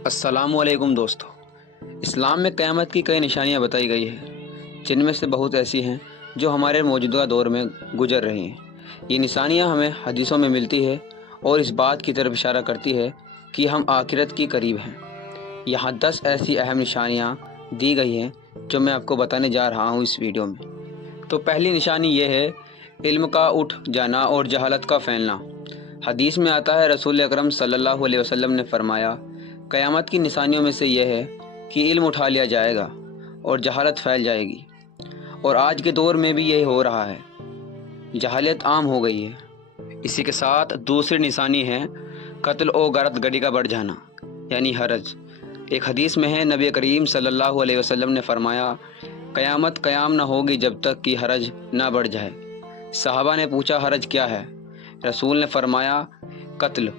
अस्सलाम वालेकुम दोस्तों। इस्लाम में क़यामत की कई निशानियाँ बताई गई हैं, जिनमें से बहुत ऐसी हैं जो हमारे मौजूदा दौर में गुजर रही हैं। ये निशानियाँ हमें हदीसों में मिलती है और इस बात की तरफ इशारा करती है कि हम आखिरत की करीब हैं। यहाँ 10 ऐसी अहम निशानियाँ दी गई हैं जो मैं आपको बताने जा रहा हूँ इस वीडियो में। तो पहली निशानी ये है इल्म का उठ जाना और जहालत का फैलना। हदीस में आता है, रसूल अकरम सल्लल्लाहु अलैहि वसल्लम ने फरमाया, क़यामत की निशानियों में से यह है कि इल्म उठा लिया जाएगा और जहालत फैल जाएगी। और आज के दौर में भी यही हो रहा है, जहालत आम हो गई है। इसी के साथ दूसरी निशानी है कत्ल और गरत गड़ी का बढ़ जाना, यानी हरज। एक हदीस में है, नबी करीम सल्लल्लाहु अलैहि वसल्लम ने फरमाया, क़यामत क़याम न होगी जब तक कि हरज ना बढ़ जाए। सहाबा ने पूछा, हरज क्या है? रसूल ने फरमाया, कत्ल।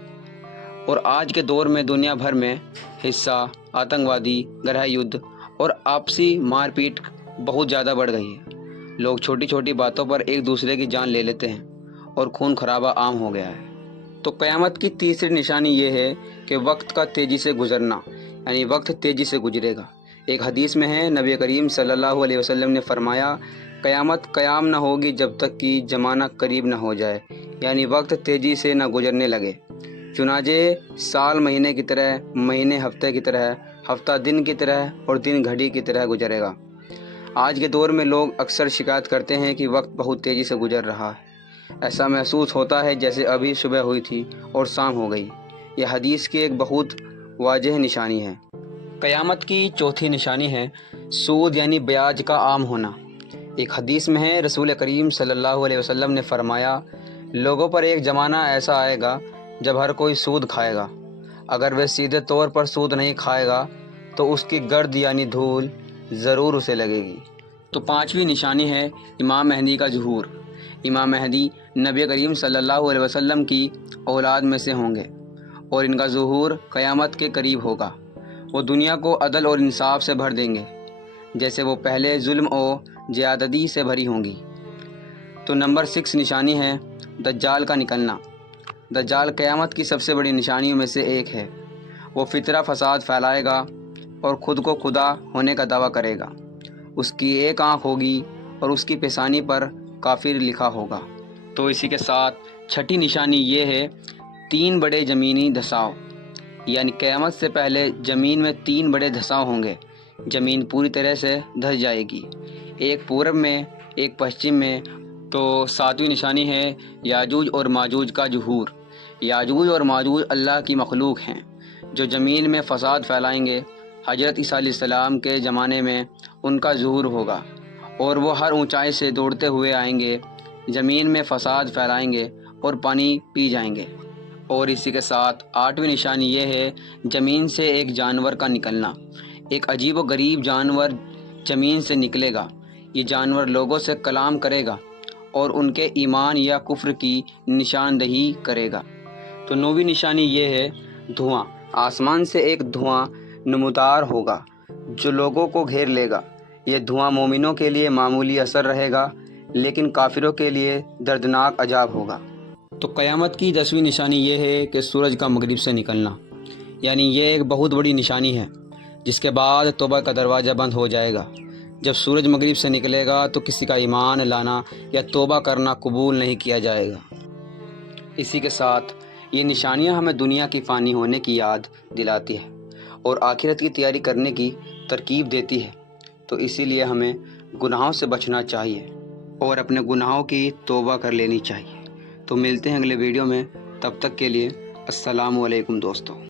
और आज के दौर में दुनिया भर में हिस्सा, आतंकवादी, गृह युद्ध और आपसी मारपीट बहुत ज़्यादा बढ़ गई है। लोग छोटी छोटी बातों पर एक दूसरे की जान ले लेते हैं और खून खराबा आम हो गया है। तो क़यामत की तीसरी निशानी ये है कि वक्त का तेज़ी से गुजरना, यानी वक्त तेज़ी से गुजरेगा। एक हदीस में है, नबी करीम सल्लल्लाहु अलैहि वसल्लम ने फरमाया, क़यामत क़याम न होगी जब तक कि ज़माना करीब न हो जाए, यानी वक्त तेज़ी से न गुजरने लगे। चुनाचे साल महीने की तरह, महीने हफ्ते की तरह, हफ्ता दिन की तरह और दिन घड़ी की तरह गुजरेगा। आज के दौर में लोग अक्सर शिकायत करते हैं कि वक्त बहुत तेज़ी से गुजर रहा है। ऐसा महसूस होता है जैसे अभी सुबह हुई थी और शाम हो गई। यह हदीस की एक बहुत वाज़ेह निशानी है। क़यामत की चौथी निशानी है सूद, यानी ब्याज का आम होना। एक हदीस में है, रसूल करीम सल्लल्लाहु अलैहि वसल्लम ने फरमाया, लोगों पर एक ज़माना ऐसा आएगा जब हर कोई सूद खाएगा। अगर वह सीधे तौर पर सूद नहीं खाएगा तो उसकी गर्द यानी धूल ज़रूर उसे लगेगी। तो पांचवी निशानी है इमाम महदी का ज़ुहूर। इमाम महदी नबी करीम सल्लल्लाहु अलैहि वसल्लम की औलाद में से होंगे और इनका ज़ुहूर क़यामत के करीब होगा। वो दुनिया को अदल और इंसाफ से भर देंगे, जैसे वो पहले जुल्म और ज़्यादती से भरी होंगी। तो नंबर 6 निशानी है दज्जाल का निकलना। दज्जाल क़यामत की सबसे बड़ी निशानियों में से एक है। वो फितरा फसाद फैलाएगा और ख़ुद को खुदा होने का दावा करेगा। उसकी एक आँख होगी और उसकी पेशानी पर काफिर लिखा होगा। तो इसी के साथ छठी निशानी ये है 3 बड़े ज़मीनी धसाव, यानी क़यामत से पहले ज़मीन में 3 बड़े धसाव होंगे। ज़मीन पूरी तरह से धस जाएगी, एक पूरब में, एक पश्चिम में। तो 7वीं निशानी है याजूज और माजूज का ज़ुहूर। याजूज और माजूज अल्लाह की मखलूक हैं जो ज़मीन में फ़साद फैलाएंगे। हज़रत ईसा अलैहिस्सलाम के ज़माने में उनका ज़ुहूर होगा और वो हर ऊंचाई से दौड़ते हुए आएंगे, ज़मीन में फ़साद फैलाएंगे और पानी पी जाएंगे। और इसी के साथ 8वीं निशानी ये है ज़मीन से एक जानवर का निकलना। एक अजीब व गरीब जानवर ज़मीन से निकलेगा। ये जानवर लोगों से कलाम करेगा और उनके ईमान या कुफ्र की निशानदही करेगा। तो 9वीं निशानी ये है धुआं। आसमान से एक धुआं नमूदार होगा जो लोगों को घेर लेगा। यह धुआं मोमिनों के लिए मामूली असर रहेगा, लेकिन काफिरों के लिए दर्दनाक अजाब होगा। तो क़यामत की 10वीं निशानी ये है कि सूरज का मगरिब से निकलना, यानी ये एक बहुत बड़ी निशानी है। जिसके बाद तौबा का दरवाज़ा बंद हो जाएगा। जब सूरज मगरिब से निकलेगा तो किसी का ईमान लाना या तौबा करना कबूल नहीं किया जाएगा। इसी के साथ ये निशानियां हमें दुनिया की फ़ानी होने की याद दिलाती है और आखिरत की तैयारी करने की तरकीब देती है। तो इसीलिए हमें गुनाहों से बचना चाहिए और अपने गुनाहों की तौबा कर लेनी चाहिए। तो मिलते हैं अगले वीडियो में, तब तक के लिए अस्सलामु अलैकुम दोस्तों।